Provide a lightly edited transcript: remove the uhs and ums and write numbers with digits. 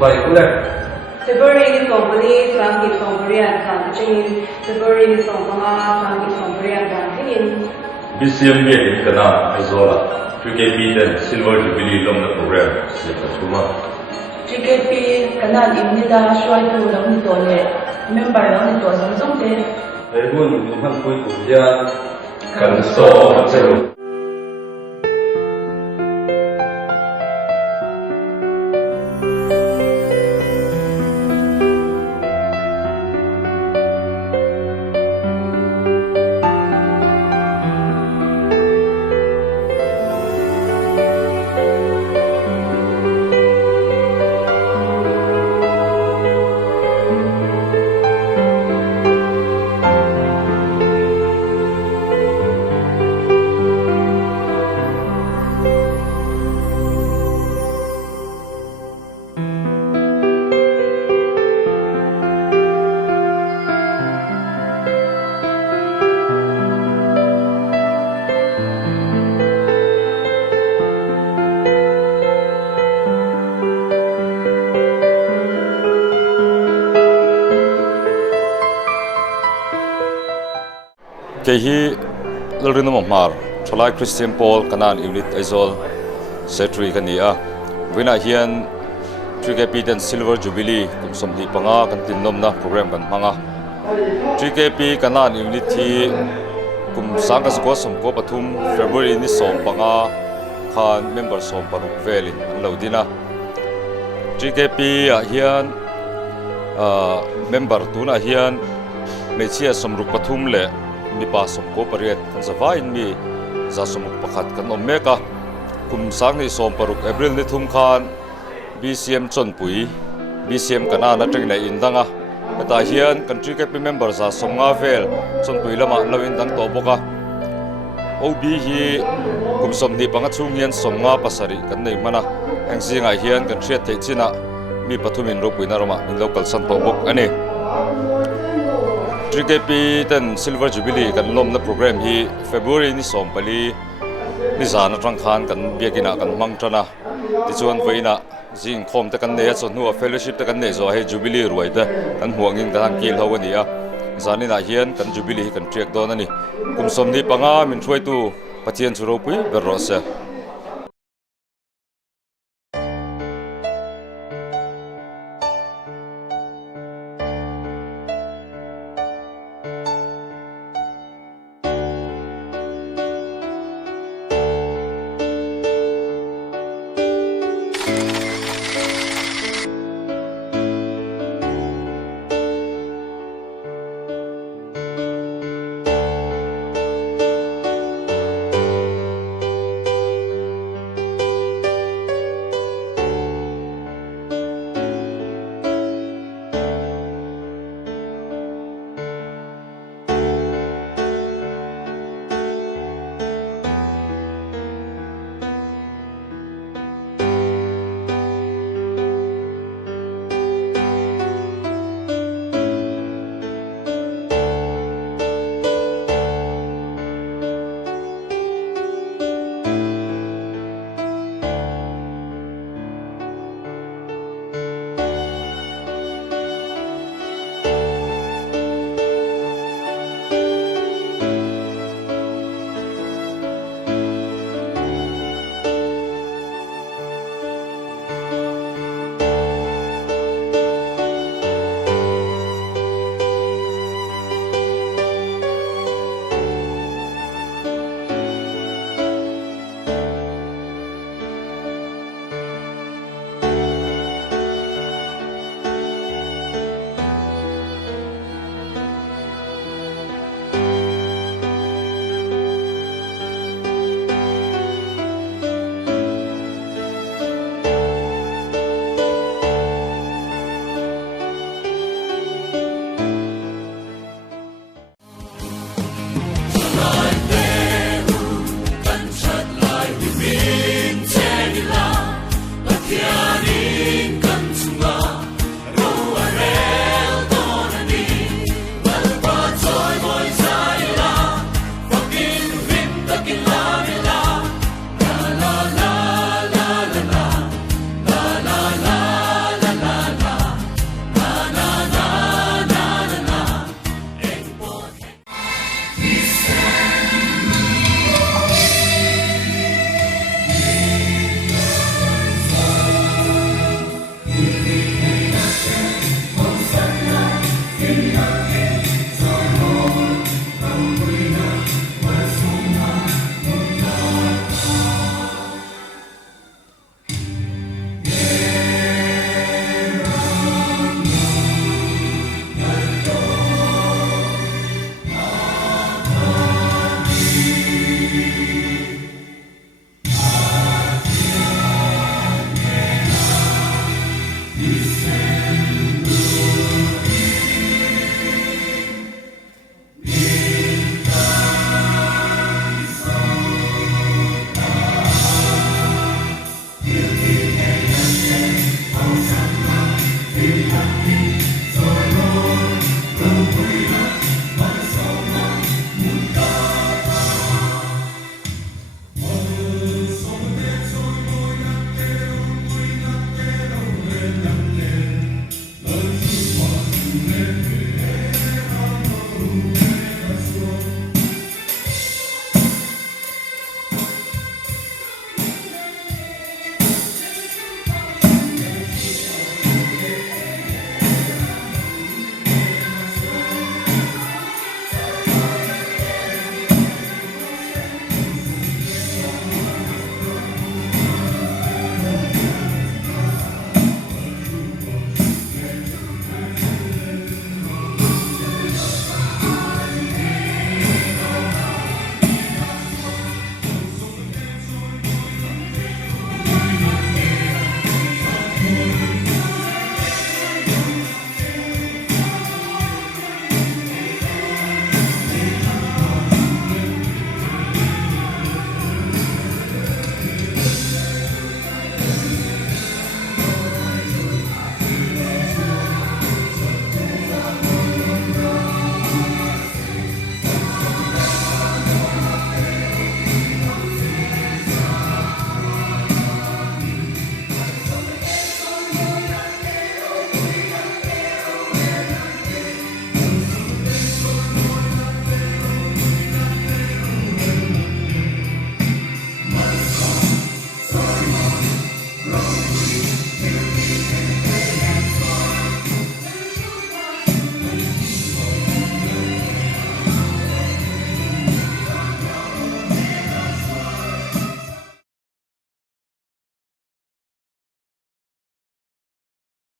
February February sang di February sang chingin February sang di February dan tingin BCM in kana izola PKP dan Silver Jubilee long na program sa Kasuma. GKP kana imnida shwai tu lang nito le member lang nito sa zongte. Ayun lumang koy kuya kansto matsero. Kehi lalrinam mar Cholai Christian Paul kanan unit Aizol Secretary kania wina hian GKP dan Silver Jubilee kum somni panga kan tinnom na program kan manga GKP kanan unit hi kum sangka sko somko pathum February ni som panga khan member som paruk velin anlodina GKP hian member tuna hian mechia somruk pathum le mi pa somko pariat kan zawain mi za somuk pakhat kan omeka kum sang ni som paruk April ni thum khan BCM chonpui BCM kana na teng na indanga ata hian country cap member za somnga vel chonpui lama lawin dang to boka OB hi kum somni panga chungian somnga pasari kan nei mana engzinga hian kan thriat thei china mi pathumin ropuina roma min local san to bok ani GKP dan Silver Jubilee kan lom na program hi February ni som pali ni zana tang khan kan biakina kan mangtana ti chuan veina jing khom ta kan nei chon nuwa fellowship ta kan nei zo he Jubilee ruaita kan huangin kan kil ho ania zani na hian kan Jubilee kan triak don ani kum som ni panga min throi tu pathian churo pui berrose